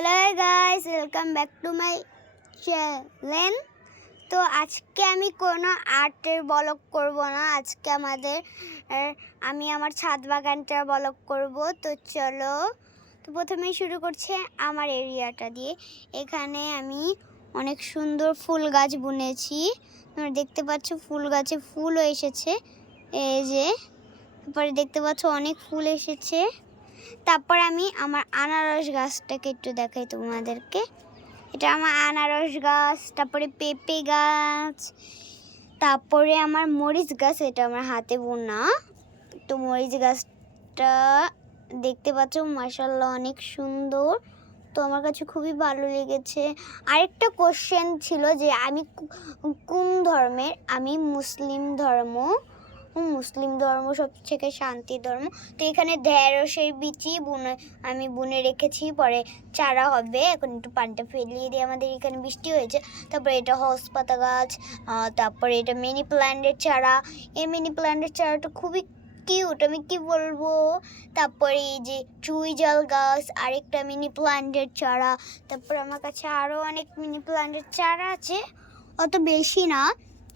Hello guys, welcome back to my channel. তো আজকে আমি কোনো আর্টের ব্লগ করব না। আজকে আমি আমার ছাদ বাগানটার ব্লগ করব। তো চলো, তো প্রথমেই শুরু করছি আমার এরিয়াটা দিয়ে। এখানে আমি অনেক সুন্দর ফুল গাছ বুনেছি। তোমরা দেখতে পাচ্ছ ফুল গাছে ফুলও এসেছে, এই যে। তারপরে দেখতে পাচ্ছ অনেক ফুল এসেছে। তারপর আমি আমার আনারস গাছটাকে একটু দেখাই তোমাদেরকে। এটা আমার আনারস গাছ, তারপরে পেঁপে গাছ, তারপরে আমার মরিচ গাছ। এটা আমার হাতে বোনা। তো মরিচ গাছটা দেখতে পাচ্ছ, মাশাআল্লাহ অনেক সুন্দর। তো আমার কাছে খুবই ভালো লেগেছে। আরেকটা কোশ্চেন ছিল যে আমি কোন ধর্মের। আমি মুসলিম ধর্ম সব থেকে শান্তি ধর্ম। তো এখানে ঢেঁড়সের বিচি আমি বুনে রেখেছি, পরে চারা হবে। এখন একটু পানিটা ফেলিয়ে দিয়ে, আমাদের এখানে বৃষ্টি হয়েছে। তারপরে এটা হস পাতা গাছ, তারপরে এটা মিনি প্ল্যান্টের চারা। এই মিনি প্ল্যান্টের চারাটা খুবই কিউট, আমি কি বলবো। তারপরে এই যে চুই জাল গাছ, আরেকটা মিনি প্ল্যান্টের চারা। তারপর আমার কাছে আরও অনেক মিনি প্ল্যান্টের চারা আছে, অত বেশি না।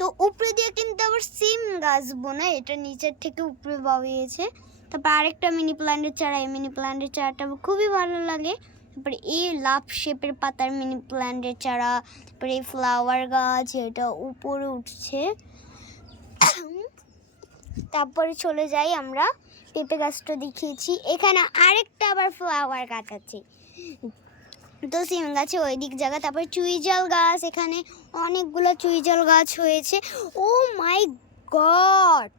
তো উপরে দিয়ে কিন্তু আবার সিম গাছ বোনা, এটা নিচের থেকে উপরে বাড়িয়েছে। তারপর আরেকটা মিনি প্ল্যান্টের চারা, এই মিনি প্ল্যান্টের চারাটা আমার খুবই ভালো লাগে। তারপরে এই লাভ শেপের পাতার মিনি প্ল্যান্টের চারা। তারপরে এই ফ্লাওয়ার গাছ, এটা উপরে উঠছে। তারপরে চলে যাই আমরা, পেঁপে গাছটা দেখিয়েছি। এখানে আরেকটা আবার ফ্লাওয়ার গাছ আছে, তো সিম গাছে ওই দিক জায়গা। তারপরে চুইঝাল গাছ, এখানে অনেকগুলো চুইঝাল গাছ হয়েছে। ও মাই গড,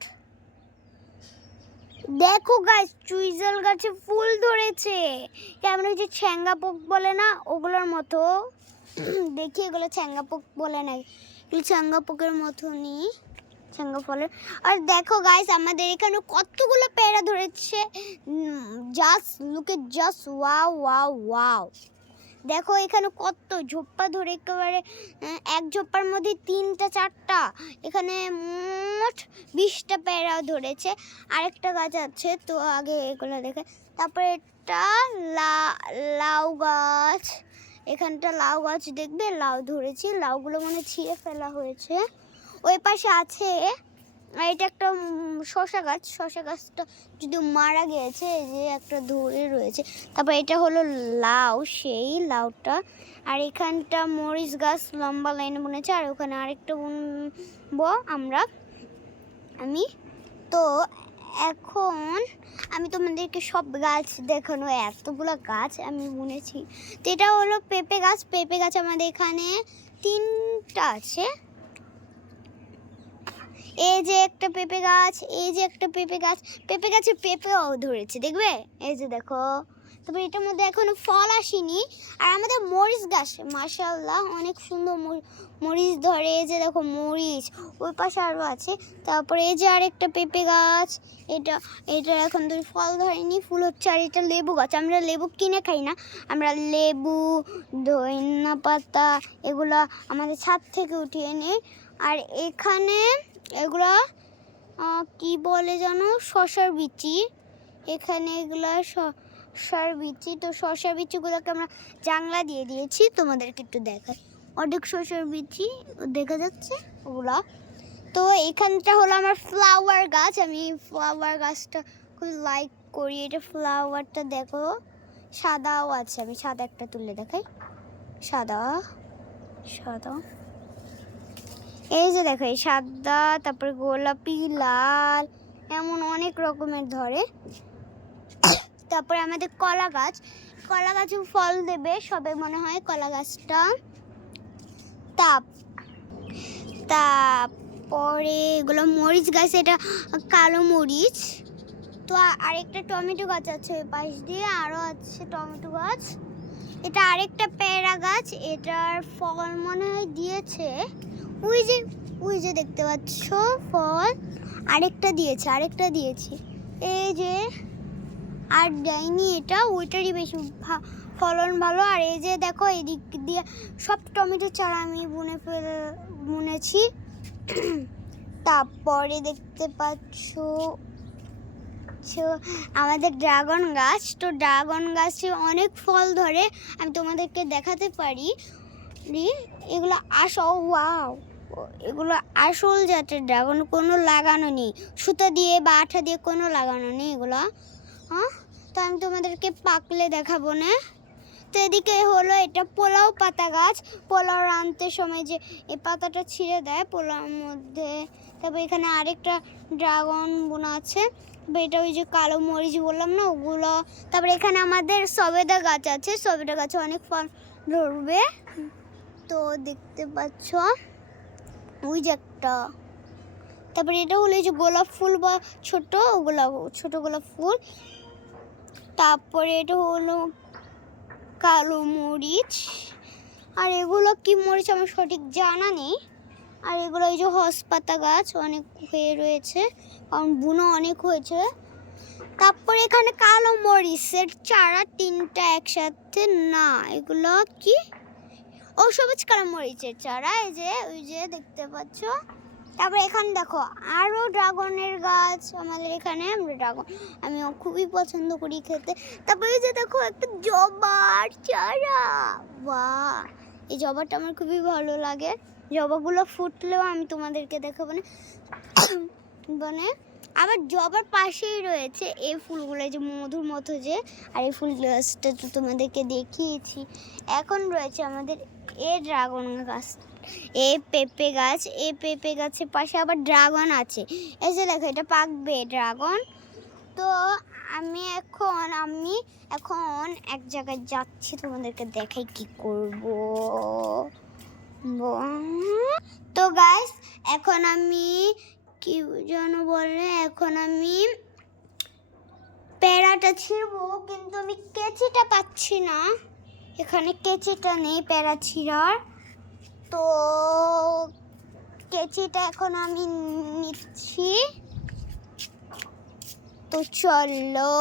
দেখো গাছ, চুইঝাল গাছে ফুল ধরেছে। কেমন হয়েছে, ছ্যাঙ্গা পোক বলে না, ওগুলোর মতো। দেখি এগুলো ছ্যাঙ্গা পোক বলে না, এগুলো ছ্যাঙ্গা পোকের মতনই, ছ্যাঙ্গা ফলের। আর দেখো গাইস, আমাদের এখানে কতগুলো পেয়ারা ধরেছে। Just look at, just wow wow wow. দেখো এখানে কত ঝোপ্পা ধরে, একেবারে এক ঝোপ্পার মধ্যে 3টা 4টা, এখানে মোট 20টা পেয়ারা ধরেছে। আরেকটা গাছ আছে, তো আগে এগুলো দেখে। তারপরে এটা লাউ গাছ, এখানটা লাউ গাছ দেখবে, লাউ ধরেছি। লাউগুলো মানে ছিঁড়ে ফেলা হয়েছে। ওই পাশে আছে, আর এটা একটা শসা গাছ। শসা গাছটা যদি মারা গিয়েছে, এই যে একটা ধরে রয়েছে। তারপর এটা হলো লাউ, সেই লাউটা। আর এখানটা মরিচ গাছ লম্বা লাইনে বুনেছে, আর ওখানে আরেকটা বুনবো আমি। তো এখন আমি তোমাদেরকে সব গাছ দেখানো, এতগুলো গাছ আমি বুনেছি। তো এটা হলো পেঁপে গাছ। পেঁপে গাছ আমাদের এখানে 3টা আছে। এই যে একটা পেঁপে গাছ, এই যে একটা পেঁপে গাছ। পেঁপে গাছে পেঁপেও ধরেছে, দেখবে, এই যে দেখো। তবে এটার মধ্যে এখনো ফল আসেনি। আর আমাদের মরিচ গাছ, মাশাআল্লাহ অনেক সুন্দর মরিচ ধরে। এই যে দেখো মরিচ, ওই পাশে আরও আছে। তারপরে এই যে আরেকটা পেঁপে গাছ, এটা এখন তো ফল ধরেনি, ফুল হচ্ছে। আর এটা লেবু গাছ। আমরা লেবু কিনে খাই না, আমরা লেবু, ধনিয়া পাতা এগুলো আমাদের ছাদ থেকে উঠিয়ে নিই। আর এখানে এগুলো কি বলে জানো, শসার বিচি। এখানে এগুলো শসার বিচি। তো শসার বিচিগুলোকে আমরা জাংলা দিয়ে দিয়েছি। তোমাদেরকে একটু দেখাই, অনেক শসার বিচি দেখা যাচ্ছে ওগুলো। তো এখানটা হলো আমার ফ্লাওয়ার গাছ। আমি ফ্লাওয়ার গাছটা খুব লাইক করি। এটা ফ্লাওয়ারটা দেখো, সাদাও আছে। আমি সাদা একটা তুলে দেখাই, সাদা। এই যে দেখো, এই সাদা, তারপরে গোলাপি, লাল, এমন অনেক রকমের ধরে। তারপরে আমাদের কলা গাছে ফল দেবে সবে মনে হয় কলা গাছটা। তারপরে এগুলো মরিচ গাছ, এটা কালো মরিচ। তো আরেকটা টমেটো গাছ আছে ওই পাশ দিয়ে, আরও আছে টমেটো গাছ। এটা আরেকটা পেয়ারা গাছ, এটার ফল মনে হয় দিয়েছে। ওই যে দেখতে পাচ্ছ ফল, আরেকটা দিয়েছে। এই যে আর দেয়নি, এটা ওইটারই বেশি ফলন ভালো। আর এই যে দেখো, এই দিক দিয়ে সব টমেটো চারা আমি বুনেছি। তারপরে দেখতে পাচ্ছ পাচ্ছ আমাদের ড্রাগন গাছ। তো ড্রাগন গাছে অনেক ফল ধরে, আমি তোমাদেরকে দেখাতে পারি। এগুলো ওয়াও, এগুলো আসল জাতের ড্রাগন, কোনো লাগানো নেই সুতা দিয়ে বা আঠা দিয়ে, কোনো লাগানো নেই এগুলো। হ্যাঁ, তো আমি তোমাদেরকে পাকলে দেখাবো না। তো এদিকে হলো এটা পোলাও পাতা গাছ। পোলাও রাঁধতে সময় যে এই পাতাটা ছিঁড়ে দেয় পোলাওর মধ্যে। তারপর এখানে আরেকটা ড্রাগন বোনা আছে, এটা ওই যে কালো মরিচ বললাম না ওগুলো। তারপরে এখানে আমাদের সবেদা গাছ আছে, সবেদা গাছে অনেক ফল ধরবে। তো দেখতে পাচ্ছ ওই যে একটা। তারপরে এটা হলো এই যে গোলাপ ফুল বা ছোট গোলাপ ফুল। তারপরে এটা হলো কালো মরিচ, আর এগুলো কি মরিচ আমার সঠিক জানা নেই। আর এগুলো এই যে হসপাতা গাছ অনেক হয়ে রয়েছে, কারণ বুনো অনেক হয়েছে। তারপরে এখানে কালো মরিচের চারা 3টা একসাথে, না এগুলো কি, ও সবুজ কালো মরিচের চারা, এই যে ওই যে দেখতে পাচ্ছ। তারপরে এখানে দেখো আরও ড্রাগনের গাছ আমাদের এখানে। আমরা ড্রাগন আমি খুবই পছন্দ করি খেতে। তারপরে এই যে দেখো একটা জবার চারা, বাহ, এই জবাটা আমার খুবই ভালো লাগে। জবাগুলো ফুটলেও আমি তোমাদেরকে দেখাবো না মানে। আবার জবার পাশেই রয়েছে এই ফুলগুলো, যে মধুর মতো যে, আর এই ফুল গাছটা তো তোমাদেরকে দেখিয়েছি। এখন রয়েছে আমাদের এই ড্রাগন গাছ, এই পেঁপে গাছ। এই পেঁপে গাছের পাশে আবার ড্রাগন আছে, এই যে দেখো এটা পাকবে ড্রাগন। তো আমি এখন এক জায়গায় যাচ্ছি, তোমাদেরকে দেখাই কি করব। তো গাইস এখন আমি কি যেন বলে, এখন আমি প্যারাটা ছিঁড়বো, কিন্তু আমি কেচিটা পাচ্ছি না, এখানে কেচিটা নেই প্যারা ছিঁড়ার। তো কেচিটা এখন আমি নিচ্ছি। তো চলো,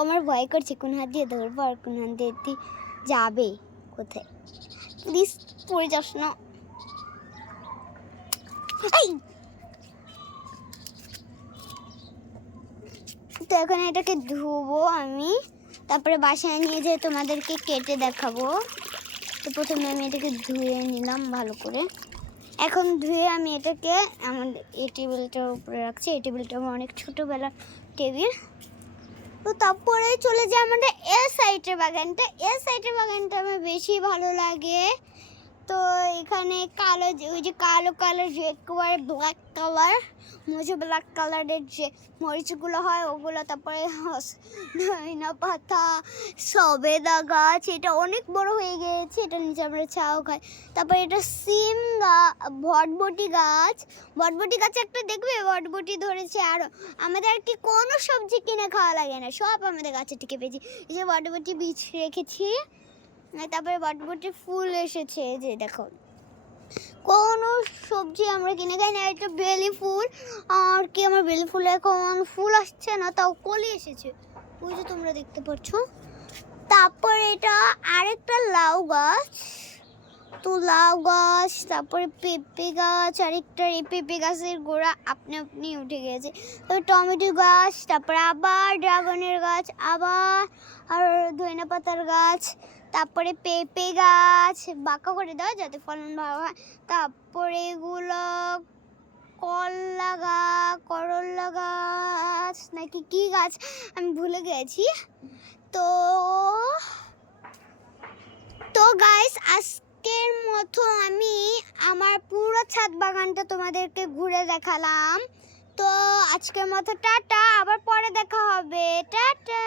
আমার ভয় করছে কোন হাত দিয়ে ধরবো আর কোন হাত দিয়ে যাবে কোথায়। প্লিজ পড়ে যাস না। তো এখন এটাকে ধুবো আমি, তারপরে বাসায় নিয়ে যেয়ে তোমাদেরকে কেটে দেখাবো। তো প্রথমে আমি এটাকে ধুয়ে নিলাম ভালো করে। এখন ধুয়ে আমি এটাকে আমাদের এই টেবিলটার উপরে রাখছি। এই টেবিলটা আমার অনেক ছোটোবেলার টেবিল। তো তারপরে চলে যায় আমাদের এই সাইডের বাগানটা। এই সাইডের বাগানটা আমার বেশি ভালো লাগে। তো এখানে কালো, ওই যে কালো কালার যে একেবারে ব্ল্যাক কালার, মুঝে ব্ল্যাক কালারের যে মরিচগুলো হয় ওগুলো। তারপরে ধনিয়া পাতা, সবেদা গাছ, এটা অনেক বড় হয়ে গিয়েছে, এটা নিচে আমরা চাও খাই। তারপরে এটা সিম বটবটি গাছ। বটবটি গাছে একটা দেখবে বটবটি ধরেছে। আর আমাদের আর কি কোনো সবজি কিনে খাওয়া লাগে না, সব আমাদের গাছে থেকে পেয়েছি। এই যে বটবটি বীজ রেখেছি, তারপরে বটবটি ফুল এসেছে, যে দেখো কোনো সবজি আমরা কিনে খাই না। এটা বেলি ফুল, আর কি আমার বেলি ফুলে এখন ফুল আসছে না, তাও কলি এসেছে, ওই যে তোমরা দেখতে পাচ্ছ। তারপরে এটা আরেকটা লাউ গাছ। তো লাউ গাছ, তারপরে পেঁপে গাছ, আরেকটা এই পেঁপে গাছের গোড়া আপনি উঠে গেছে। তারপরে টমেটো গাছ, তারপরে আবার ড্রাগনের গাছ, আবার আর ধনিয়া পাতার গাছ, তারপরে পেঁপে গাছ বাঁকা করে দাও যাতে ফলন ভালো হয়। তারপরে এগুলো করলা গাছ নাকি কি গাছ আমি ভুলে গেছি। তো গাইস আজকের মতো আমি আমার পুরো ছাদ বাগানটা তোমাদেরকে ঘুরে দেখালাম। তো আজকের মতো টাটা, আবার পরে দেখা হবে, টাটা।